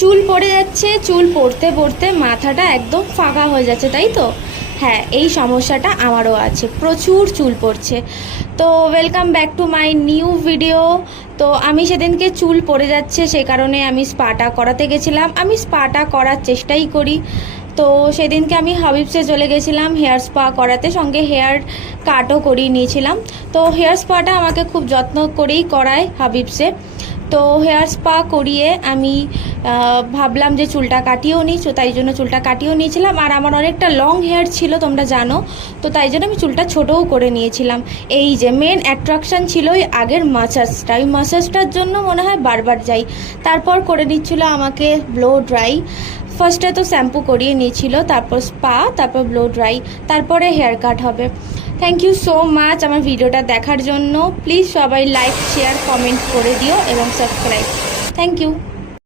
চুল পড়ে যাচ্ছে, চুল পড়তে পড়তে মাথাটা একদম ফাঁকা হয়ে যাচ্ছে, তাই তো? হ্যাঁ, এই সমস্যাটা আমারও আছে, প্রচুর চুল পড়ছে। তো welcome back to my new video. তো আমি সেদিনকে চুল পড়ে যাচ্ছে সে কারণে আমি স্পাটা করাতে গেছিলাম। আমি স্পাটা করার চেষ্টাই করি। তো সেদিনকে আমি হাবিবসে চলে গেছিলাম হেয়ার স্পা করাতে, সঙ্গে হেয়ার কাটও করিয়ে নিয়েছিলাম। তো হেয়ার স্পাটা আমাকে খুব যত্ন করেই করায় হাবিবসে। তো হেয়ার স্পা করিয়ে আমি ভাবলাম যে চুলটা কাটিয়েও নিই, তো তাই জন্য চুলটা কাটিয়েও নিয়েছিলাম। আর আমার অনেকটা লং হেয়ার ছিল, তোমরা জানো, তো তাই জন্য আমি চুলটা ছোটও করে নিয়েছিলাম। এই যে মেন অ্যাট্রাকশান ছিল ওই আগের মাসাজটা, ওই মাসাজটার জন্য মনে হয় বারবার যাই। তারপর করে নিচ্ছিল আমাকে ব্লো ড্রাই। ফার্স্টে তো শ্যাম্পু করিয়ে নিয়েছিল, তারপর স্পা, তারপর ব্লো ড্রাই, তারপরে হেয়ার কাট হবে। থ্যাংক ইউ সো মাচ আমার ভিডিওটা দেখার জন্য। প্লিজ সবাই লাইক, শেয়ার, কমেন্ট করে দিও এবং সাবস্ক্রাইব। Thank you.